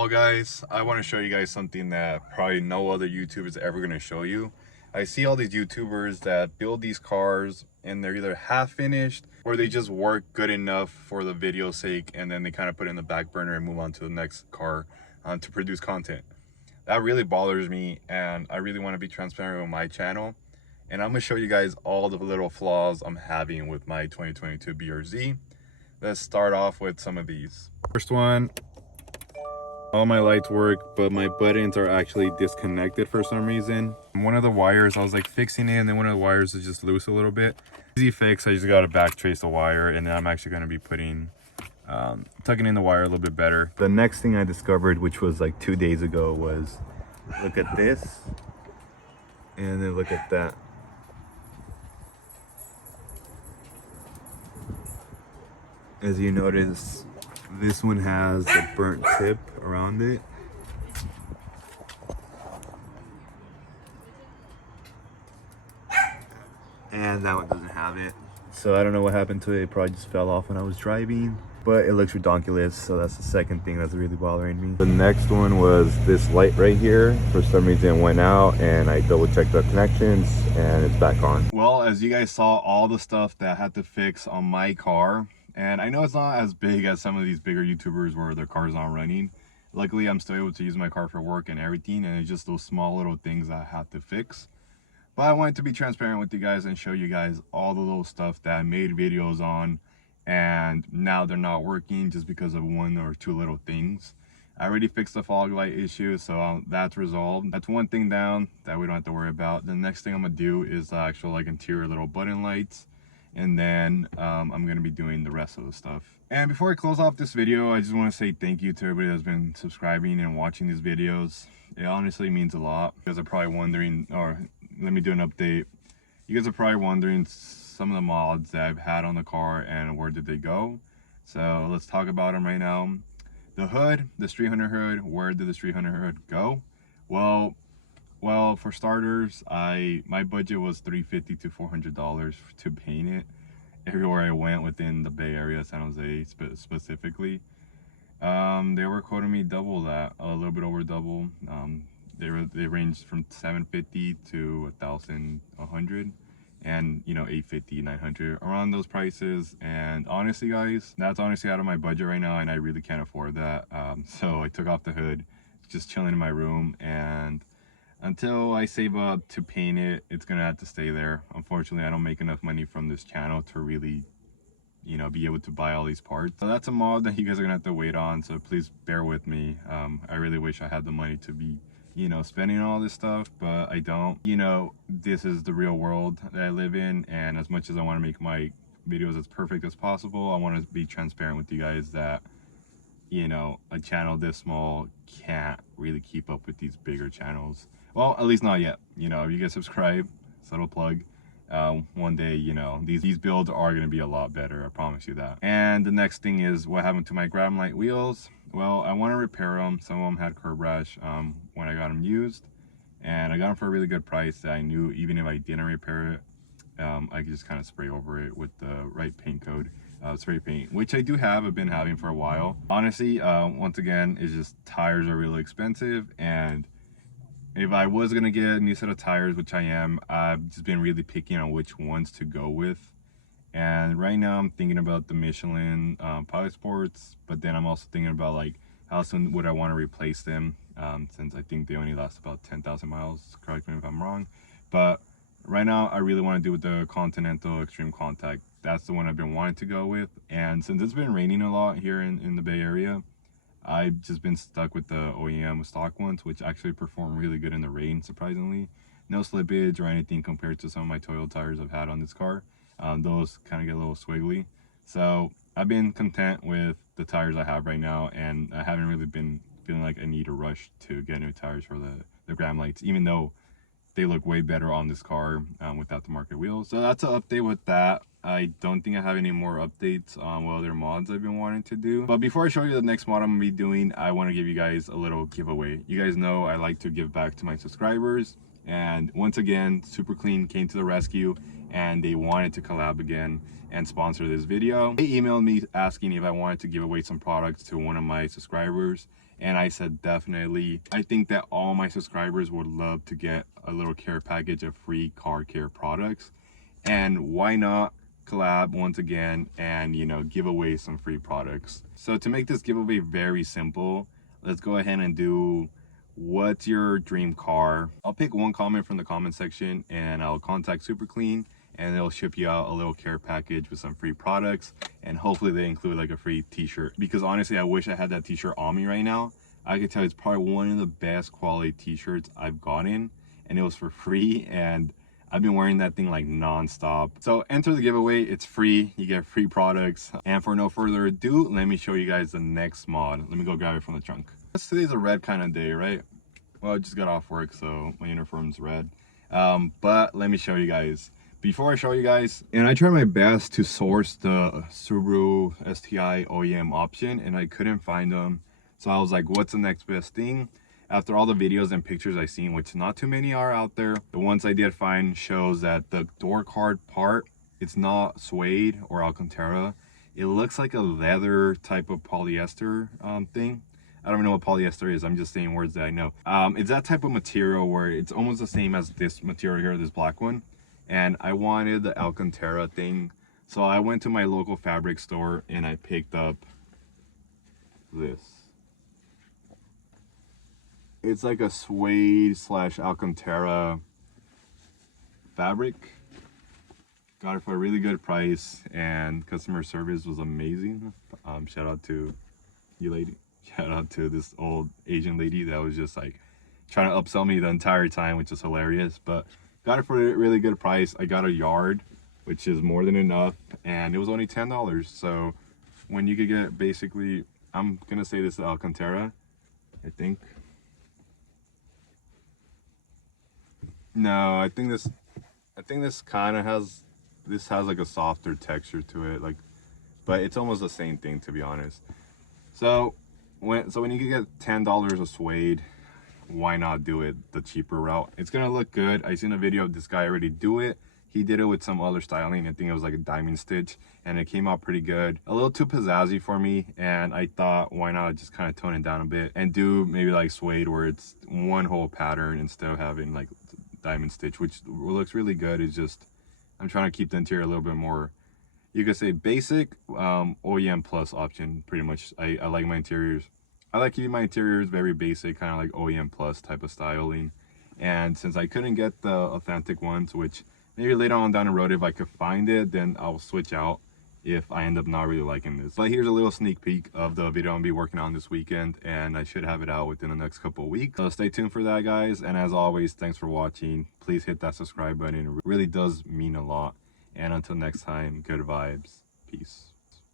Well guys, I want to show you guys something that probably no other YouTuber is ever going to show you. I see all these YouTubers that build these cars and they're either half finished or they just work good enough for the video's sake, and then they kind of put it in the back burner and move on to the next car to produce content. That really bothers me, and I really want to be transparent with my channel. And I'm going to show you guys all the little flaws I'm having with my 2022 BRZ. Let's start off with some of these. First one, all my lights work, but my buttons are actually disconnected for some reason. One of the wires, I was like fixing it, and then one of the wires is just loose a little bit. Easy fix, I just got to back trace the wire, and then I'm actually going to be putting, tucking in the wire a little bit better. The next thing I discovered, which was like 2 days ago, was look at this, and then look at that. As you notice, this one has a burnt tip around it. And that one doesn't have it. So I don't know what happened to it. It probably just fell off when I was driving. But it looks redonkulous, so that's the second thing that's really bothering me. The next one was this light right here. For some reason it went out, and I double checked the connections and it's back on. Well, as you guys saw, all the stuff that I had to fix on my car. And I know it's not as big as some of these bigger YouTubers where their car's not running. Luckily, I'm still able to use my car for work and everything, and it's just those small little things that I have to fix. But I wanted to be transparent with you guys and show you guys all the little stuff that I made videos on, and now they're not working just because of one or two little things. I already fixed the fog light issue, so that's resolved. That's one thing down that we don't have to worry about. The next thing I'm gonna do is the actual like interior little button lights, and then I'm gonna be doing the rest of the stuff. And before I close off this video, I just want to say thank you to everybody that's been subscribing and watching these videos. It honestly means a lot. You guys are probably wondering, or let me do an update. You guys are probably wondering some of the mods that I've had on the car and where did they go. So let's talk about them right now. The hood, the street hunter hood, where did the street hunter hood go? Well, for starters, my budget was $350 to $400 to paint it everywhere I went within the Bay Area, San Jose specifically. They were quoting me double that, a little bit over double. They ranged from $750 to $1,100, and you know, $850, $900, around those prices. And honestly guys, that's honestly out of my budget right now, and I really can't afford that. So I took off the hood, just chilling in my room, and until I save up to paint it, it's gonna have to stay there. Unfortunately, I don't make enough money from this channel to really, you know, be able to buy all these parts. So that's a mod that you guys are gonna have to wait on, so please bear with me. I really wish I had the money to be, you know, spending all this stuff, but I don't. You know, this is the real world that I live in, and as much as I want to make my videos as perfect as possible, I want to be transparent with you guys that, you know, a channel this small can't really keep up with these bigger channels. Well, at least not yet. You know, if you guys subscribe, subtle plug, one day, you know, these builds are going to be a lot better, I promise you that. And the next thing is what happened to my grab light wheels. Well, I want to repair them. Some of them had curb rash when I got them used, and I got them for a really good price that I knew even if I didn't repair it, I could just kind of spray over it with the right paint code. Spray paint, which I do have, I've been having for a while. Honestly, once again, it's just tires are really expensive, and if I was gonna get a new set of tires, which I am, I've just been really picking on which ones to go with. And right now I'm thinking about the Michelin Pilot Sports, but then I'm also thinking about like how soon would I want to replace them, since I think they only last about 10,000 miles. Correct me if I'm wrong, but right now I really want to do with the Continental Extreme Contact. That's the one I've been wanting to go with. And since it's been raining a lot here in the Bay Area, I've just been stuck with the OEM stock ones, which actually perform really good in the rain, surprisingly. No slippage or anything compared to some of my Toyota tires I've had on this car. Those kind of get a little swiggly. So I've been content with the tires I have right now, and I haven't really been feeling like I need a rush to get new tires for the gram lights, even though they look way better on this car without the market wheels. So that's an update with that. I don't think I have any more updates on what other mods I've been wanting to do. But before I show you the next mod I'm gonna be doing, I want to give you guys a little giveaway. You guys know I like to give back to my subscribers, and once again, Super Clean came to the rescue, and they wanted to collab again and sponsor this video. They emailed me asking if I wanted to give away some products to one of my subscribers, And I said definitely. I think that all my subscribers would love to get a little care package of free car care products. And why not collab once again and, you know, give away some free products. So to make this giveaway very simple, let's go ahead and do what's your dream car. I'll pick one comment from the comment section and I'll contact Super Clean and they'll ship you out a little care package with some free products, and hopefully they include like a free t-shirt, because honestly I wish I had that t-shirt on me right now. I could tell you it's probably one of the best quality t-shirts I've gotten, and it was for free, and I've been wearing that thing like non-stop. So enter the giveaway, it's free, you get free products. And for no further ado, let me show you guys the next mod. Let me go grab it from the trunk. Today's a red kind of day, right? Well, I just got off work, so my uniform's red. But let me show you guys. Before I show you guys, and I tried my best to source the Subaru STI OEM option and I couldn't find them. So I was like, what's the next best thing? After all the videos and pictures I've seen, which not too many are out there, the ones I did find shows that the door card part, it's not suede or Alcantara. It looks like a leather type of polyester thing. I don't even know what polyester is, I'm just saying words that I know. It's that type of material where it's almost the same as this material here, this black one. And I wanted the Alcantara thing. So I went to my local fabric store and I picked up this. It's like a suede slash Alcantara fabric. Got it for a really good price and customer service was amazing. Shout out to you lady. Shout out to this old Asian lady that was just like trying to upsell me the entire time, which is hilarious. But got it for a really good price. I got a yard, which is more than enough, and it was only $10. So when you could get basically, I'm gonna say this is Alcantara, I think. No, I think this kind of has, this has like a softer texture to it, like, but it's almost the same thing, to be honest. So when you can get $10 of suede, why not do it the cheaper route? It's gonna look good. I seen a video of this guy already do it. He did it with some other styling. I think it was like a diamond stitch, and it came out pretty good. A little too pizzazzy for me, and I thought why not just kind of tone it down a bit and do maybe like suede where it's one whole pattern instead of having like diamond stitch, which looks really good. It's just I'm trying to keep the interior a little bit more, you could say, basic, OEM plus option. Pretty much I like my interiors. I like keeping my interiors very basic, kind of like OEM plus type of styling. And since I couldn't get the authentic ones, which maybe later on down the road if I could find it, then I'll switch out if I end up not really liking this. But here's a little sneak peek of the video I'm gonna be working on this weekend, and I should have it out within the next couple of weeks. So stay tuned for that, guys. And as always, thanks for watching. Please hit that subscribe button. It really does mean a lot. And until next time, good vibes. Peace.